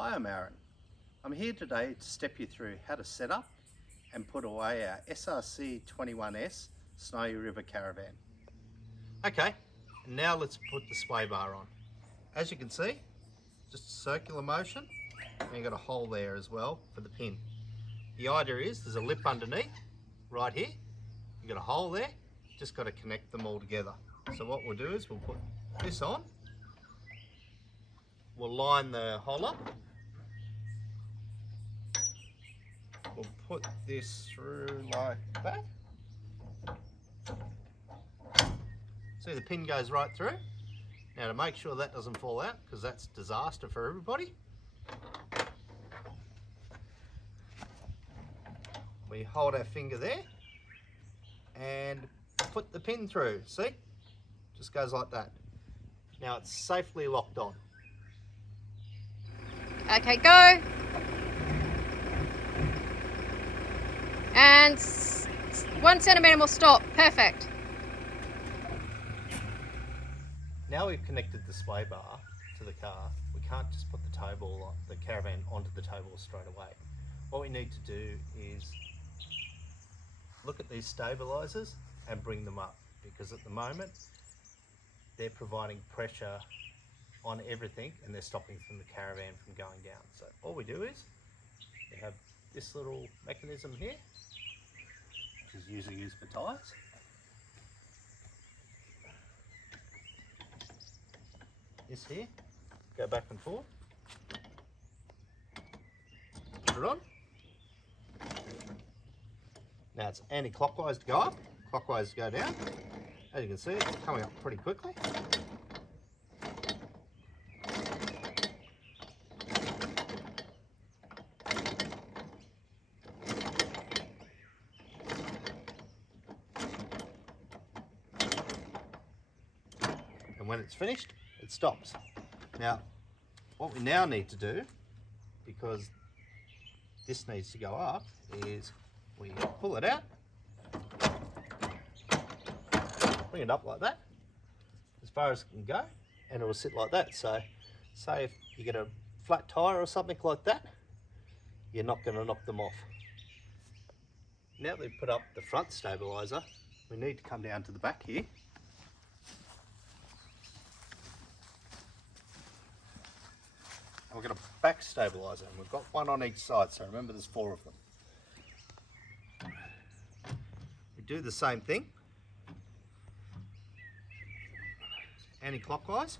Hi, I'm Aaron. I'm here today to step you through how to set up and put away our SRC21S Snowy River Caravan. Okay, now let's put the sway bar on. As you can see, just a circular motion, and you've got a hole there as well for the pin. The idea is there's a lip underneath, right here. You've got a hole there, just got to connect them all together. So what we'll do is we'll put this on, we'll line the hole up, we'll put this through like that. See, the pin goes right through. Now to make sure that doesn't fall out, because that's disaster for everybody, we hold our finger there and put the pin through. See? Just goes like that. Now it's safely locked on. Okay, go. And 1 centimeter will stop. Perfect. Now we've connected the sway bar to the car, we can't just put the caravan onto the tow ball straight away. What we need to do is look at these stabilizers and bring them up, because at the moment they're providing pressure on everything and they're stopping the caravan from going down. So all we do is we have this little mechanism here, which is usually used for tyres. This here, go back and forth, put it on. Now it's anti-clockwise to go up, clockwise to go down. As you can see, it's coming up pretty quickly. And when it's finished, it stops. Now, what we now need to do, because this needs to go up, is we pull it out, bring it up like that, as far as it can go, and it will sit like that. So, say if you get a flat tyre or something like that, you're not going to knock them off. Now that we've put up the front stabiliser, we need to come down to the back here. We've got a back stabiliser, and we've got one on each side, so remember there's 4 of them. We do the same thing, anti-clockwise.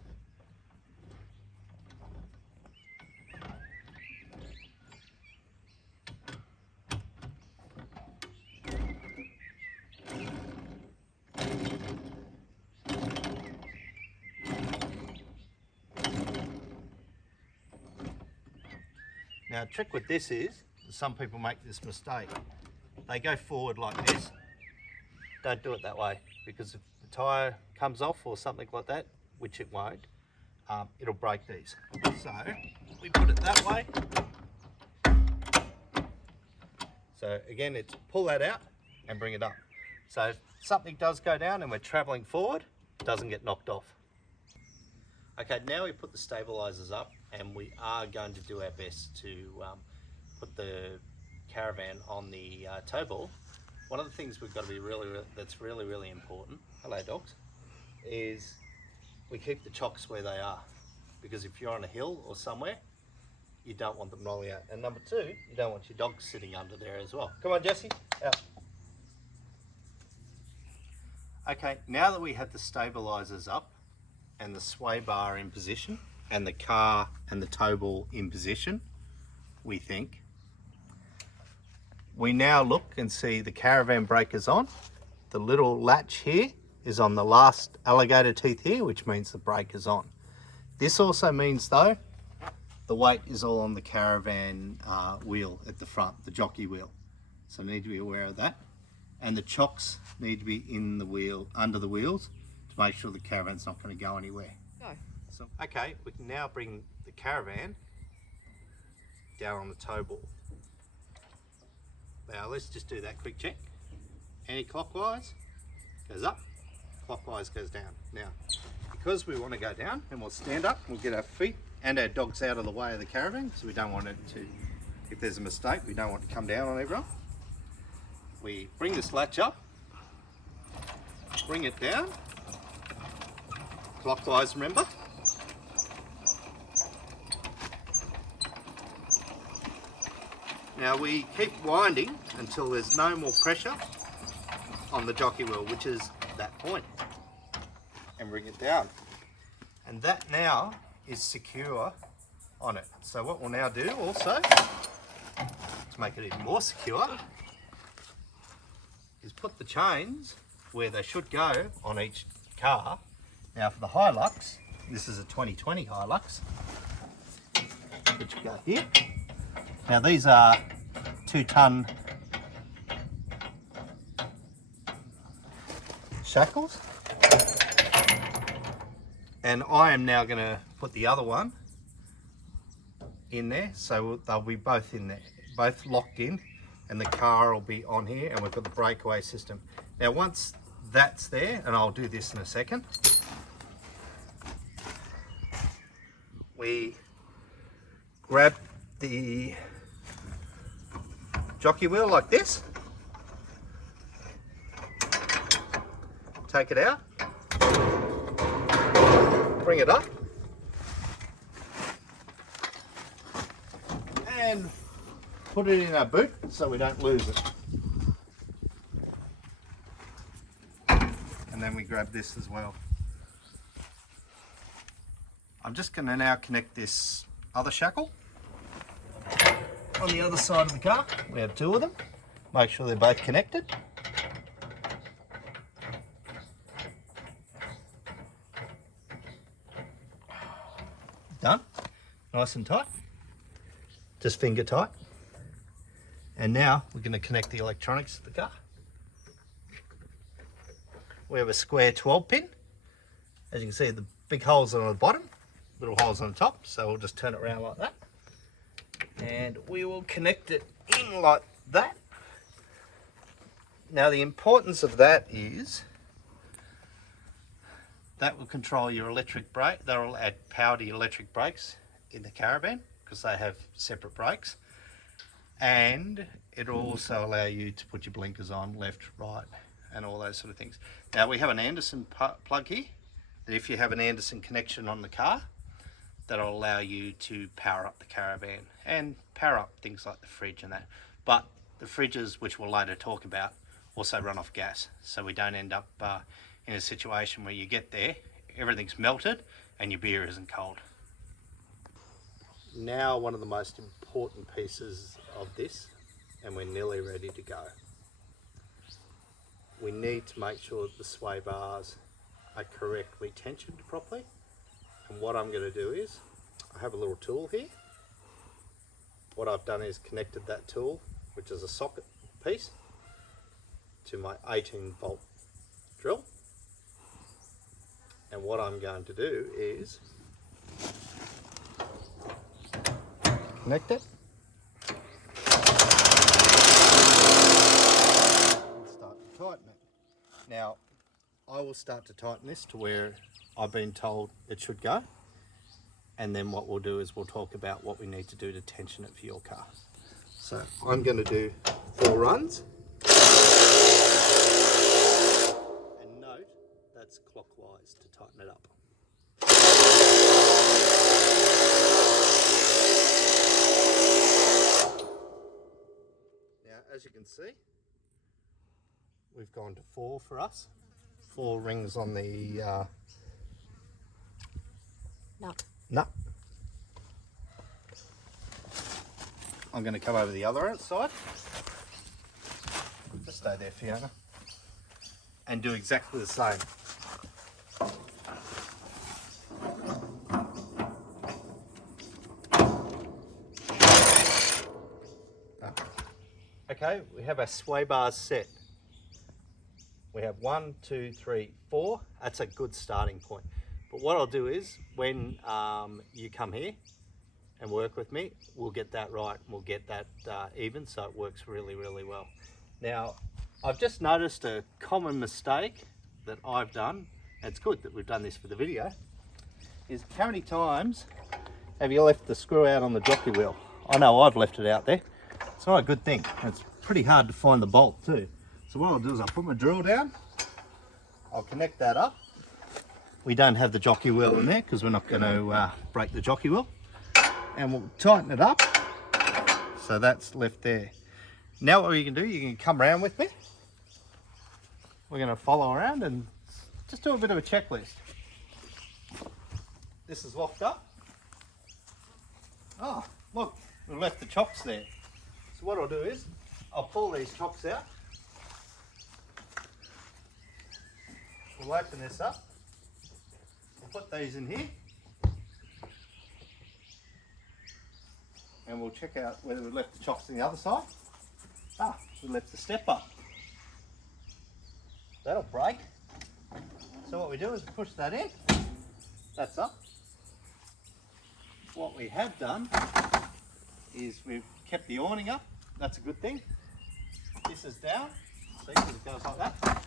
Now, the trick with this is, some people make this mistake. They go forward like this. Don't do it that way, because if the tyre comes off or something like that, which it won't, it'll break these. So, we put it that way. So again, it's pull that out and bring it up. So if something does go down and we're travelling forward, it doesn't get knocked off. Okay, now we put the stabilisers up, and we are going to do our best to put the caravan on the tow ball. One of the things we've got to be that's really important, hello dogs, is we keep the chocks where they are, because if you're on a hill or somewhere, you don't want them rolling out. And number 2, you don't want your dogs sitting under there as well. Come on, Jesse, out. Okay, now that we have the stabilisers up and the sway bar in position and the car and the tow ball in position, we think, we now look and see the caravan breakers on. The little latch here is on the last alligator teeth here, which means the brake is on. This also means, though, the weight is all on the caravan wheel at the front, the jockey wheel. So need to be aware of that. And the chocks need to be in the wheel, under the wheels, to make sure the caravan's not going to go anywhere. Go. So, okay, we can now bring the caravan down on the tow ball. Now let's just do that quick check. Anti-clockwise goes up, clockwise goes down. Now, because we want to go down, and we'll stand up, we'll get our feet and our dogs out of the way of the caravan, so we don't want it to, if there's a mistake, we don't want it to come down on everyone. We bring this latch up, bring it down, clockwise, remember. Now we keep winding until there's no more pressure on the jockey wheel, which is that point, and bring it down. And that now is secure on it. So what we'll now do also, to make it even more secure, is put the chains where they should go on each car. Now for the Hilux, this is a 2020 Hilux, which go here. Now these are 2-ton shackles, and I am now going to put the other one in there, so they'll be both in there, both locked in, and the car will be on here, and we've got the breakaway system. Now once that's there, and I'll do this in a second, we grab the jockey wheel like this, take it out, bring it up, and put it in our boot so we don't lose it. And then we grab this as well. I'm just going to now connect this other shackle on the other side of the car. We have 2 of them. Make sure they're both connected. Done. Nice and tight. Just finger tight. And now we're going to connect the electronics to the car. We have a square 12 pin. As you can see, the big holes are on the bottom, little holes on the top, so we'll just turn it around like that. And we will connect it in like that. Now the importance of that is that will control your electric brake. That will add power to your electric brakes in the caravan because they have separate brakes, and it'll also allow you to put your blinkers on left, right, and all those sort of things. Now we have an Anderson plug here, that if you have an Anderson connection on the car, that'll allow you to power up the caravan and power up things like the fridge and that. But the fridges, which we'll later talk about, also run off gas, so we don't end up in a situation where you get there, everything's melted and your beer isn't cold. Now one of the most important pieces of this, and we're nearly ready to go. We need to make sure that the sway bars are correctly tensioned properly. And what I'm going to do is, I have a little tool here. What I've done is connected that tool, which is a socket piece, to my 18-volt drill. And what I'm going to do is connect it and start to tighten it. Now, I will start to tighten this to where I've been told it should go, and then what we'll do is we'll talk about what we need to do to tension it for your car. So I'm going to do 4 runs, and note that's clockwise to tighten it up. Now as you can see, we've gone to 4 for us. 4 rings on the nut. I'm going to come over the other side. Just stay there, Fiona. And do exactly the same. Okay, we have our sway bars set. We have 1, 2, 3, 4. That's a good starting point. But what I'll do is, when you come here and work with me, we'll get that right. We'll get that even, so it works really, really well. Now, I've just noticed a common mistake that I've done, and it's good that we've done this for the video, is how many times have you left the screw out on the jockey wheel? I know I've left it out there. It's not a good thing. It's pretty hard to find the bolt too. So what I'll do is I'll put my drill down. I'll connect that up. We don't have the jockey wheel in there because we're not going to break the jockey wheel. And we'll tighten it up. So that's left there. Now what you can do, you can come around with me. We're going to follow around and just do a bit of a checklist. This is locked up. Oh, look, we've left the chocks there. So what I'll do is, I'll pull these chocks out. We'll open this up. We'll put these in here. And we'll check out whether we left the chocks on the other side. Ah, we left the step up. That'll break. So what we do is push that in. That's up. What we have done is we've kept the awning up. That's a good thing. This is down. See, it goes like that.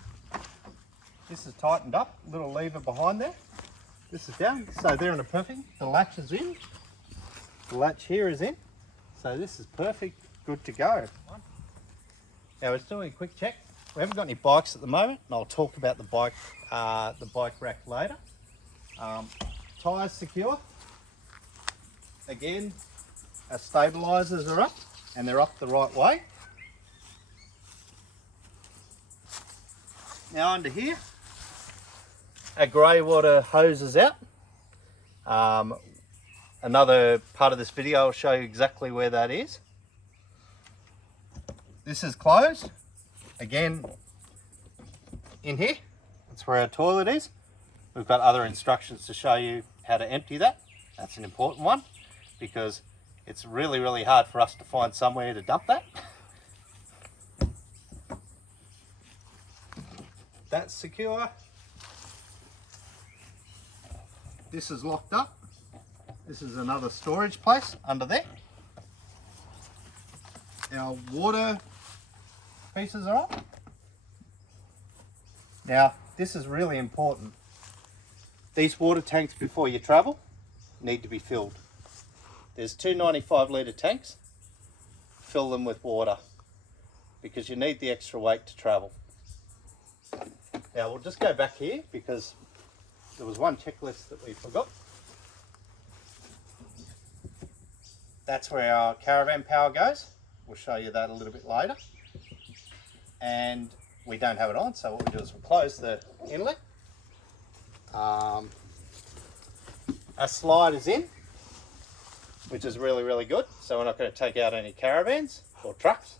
This is tightened up. Little lever behind there. This is down. So they're in a perfect. The latch is in. The latch here is in. So this is perfect. Good to go. Now we're just doing a quick check. We haven't got any bikes at the moment, and I'll talk about the bike rack later. Tyres secure. Again, our stabilisers are up, and they're up the right way. Now under here, our grey water hose is out. Another part of this video I'll show you exactly where that is. This is closed. Again, in here, that's where our toilet is. We've got other instructions to show you how to empty that. That's an important one because it's really, really hard for us to find somewhere to dump that. That's secure. This is locked up. This is another storage place under there. Our water pieces are up. Now, this is really important. These water tanks before you travel need to be filled. There's two 95-litre tanks. Fill them with water because you need the extra weight to travel. Now, we'll just go back here because there was one checklist that we forgot. That's where our caravan power goes. We'll show you that a little bit later. And we don't have it on, so what we do is we'll close the inlet. Our slide is in, which is really, really good. So we're not going to take out any caravans or trucks.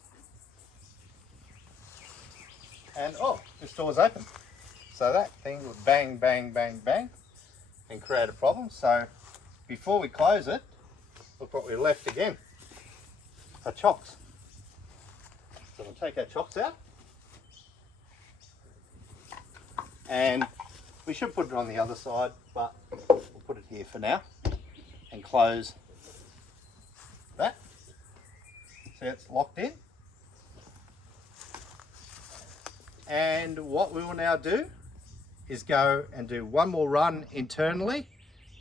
And oh, this door's open. So that thing would bang, bang, bang, bang and create a problem. So before we close it, look what we left again. Our chocks. So we'll take our chocks out. And we should put it on the other side, but we'll put it here for now and close that. See, it's locked in. And what we will now do is go and do one more run internally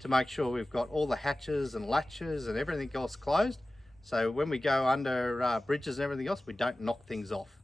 to make sure we've got all the hatches and latches and everything else closed. So when we go under bridges and everything else, we don't knock things off.